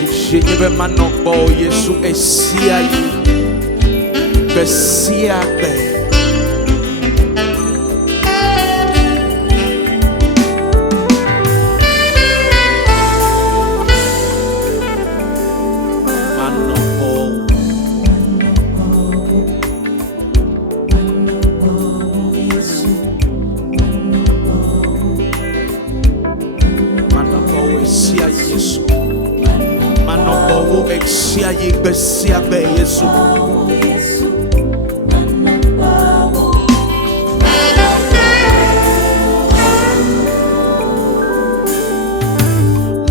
Jenye manokbo Yesu esia yi besia be Exia yi besia be Yesu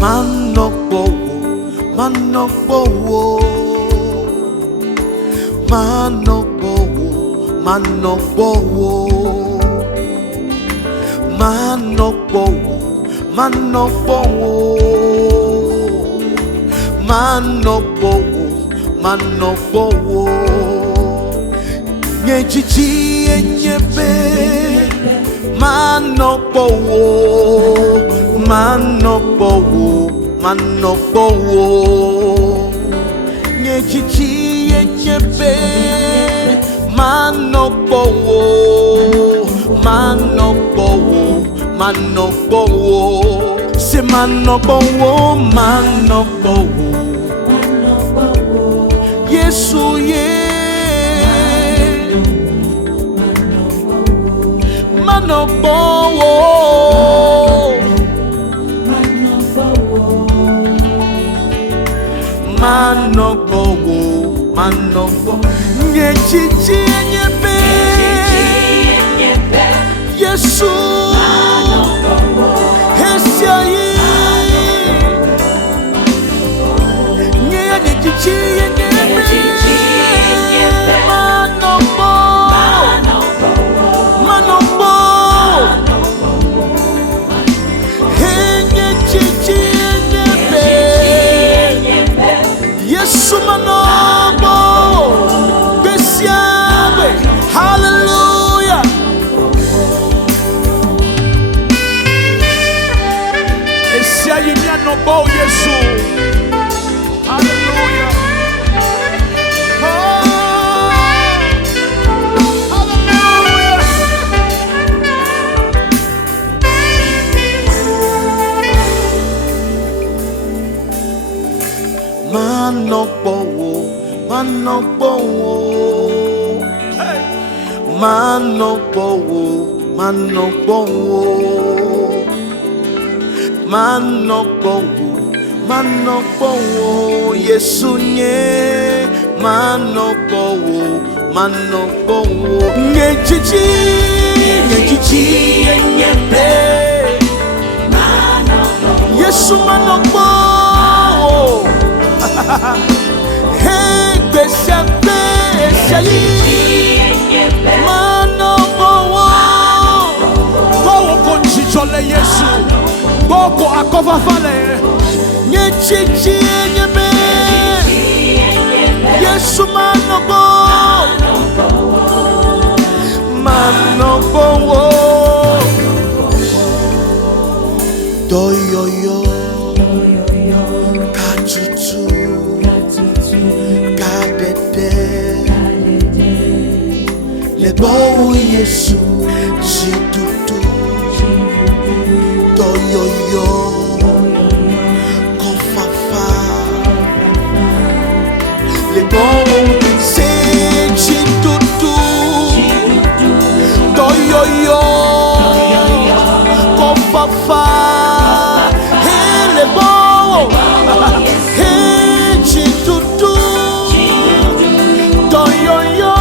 manokbo manokbo manokbo manokbo manokbo manokbo manokbo nyechichi enyebe manokbo nyechichi enyebe manokbo se manokbo Yesu ye manokbo nyechichi enyebe Yesu esia yi nyechichi hallelujah. Esia yimia no bo Yesu. Hallelujah. Oh, hallelujah. Manokbo Yesu nye manokbo nyechichi enyebe Yesu manokbo hey besia yi Chole Yesu, boko akova fale, nyechichi enyebe, Yesu manokbo, doyoyo, katutu, kadede, lebo Yesu, chidudu. Doyoyo, kofafa, lebo se chidudu. Doyoyo, kofafa, lebo chidudu. Doyoyo,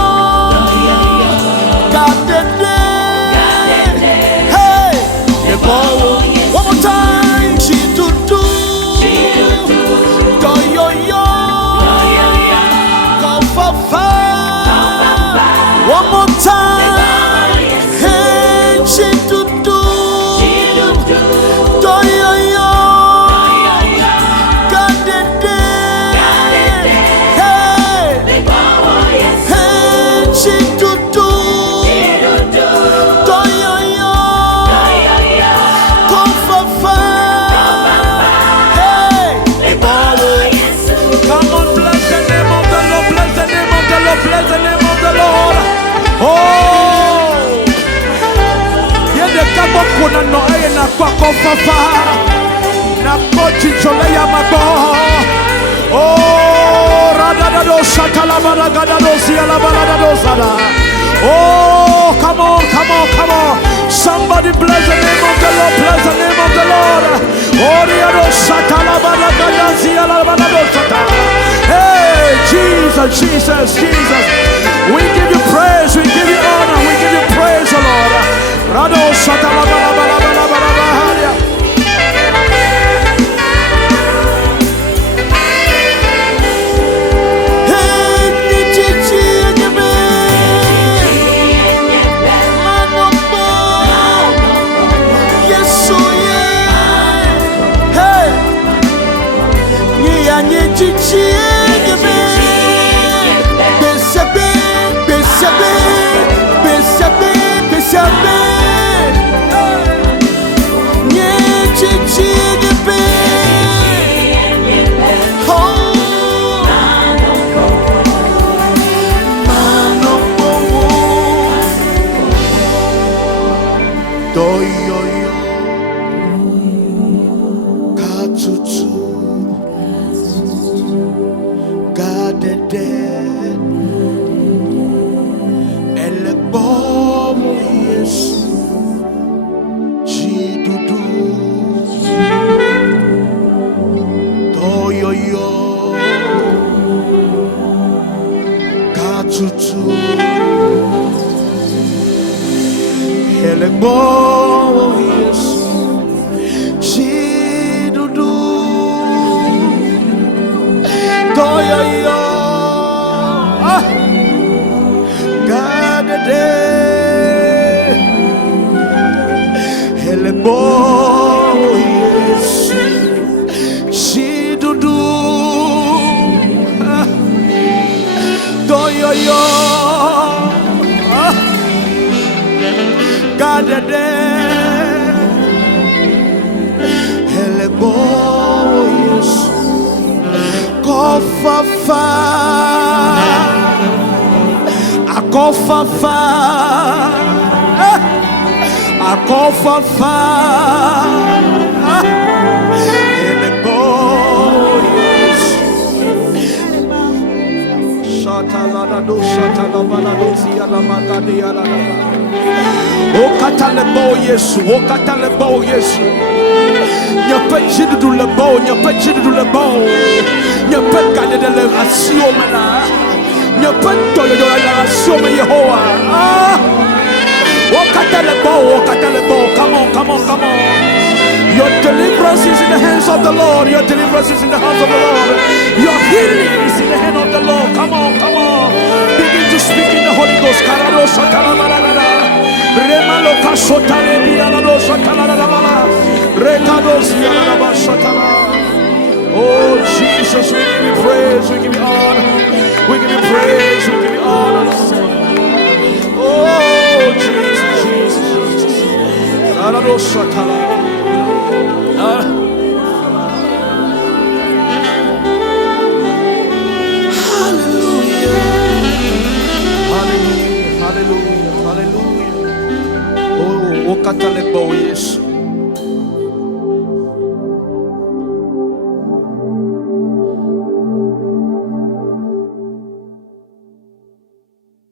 kadede, hey, lebo. One more time. kofafa na koji jolea mabo. Oh, radadado shatalabara gadadosi alabaladosada. Oh, come on, come on, come on. Somebody bless the name of the Lord, bless the name of the Lord. Oh, riado shatalabara gadasi alabaladosada. Hey, Jesus, Jesus, Jesus. We give you praise, we give you honor, we give you praise, O Lord. Rado shatalabalabalabalabalabalabalia. Come on, come on, come on. Your deliverance is in the hands of the Lord. Your deliverance is in the hands of the Lord. Your healing is in the hand of the Lord. Come on, come on. Begin to speak in the Holy Ghost. Oh Jesus, we give you praise, we give you honor. We give you praise, we give you honor. Oh Jesus, Jesus, Jesus. Hallelujah. Hallelujah. Hallelujah. Hallelujah. Oh, okatalebo Yesu.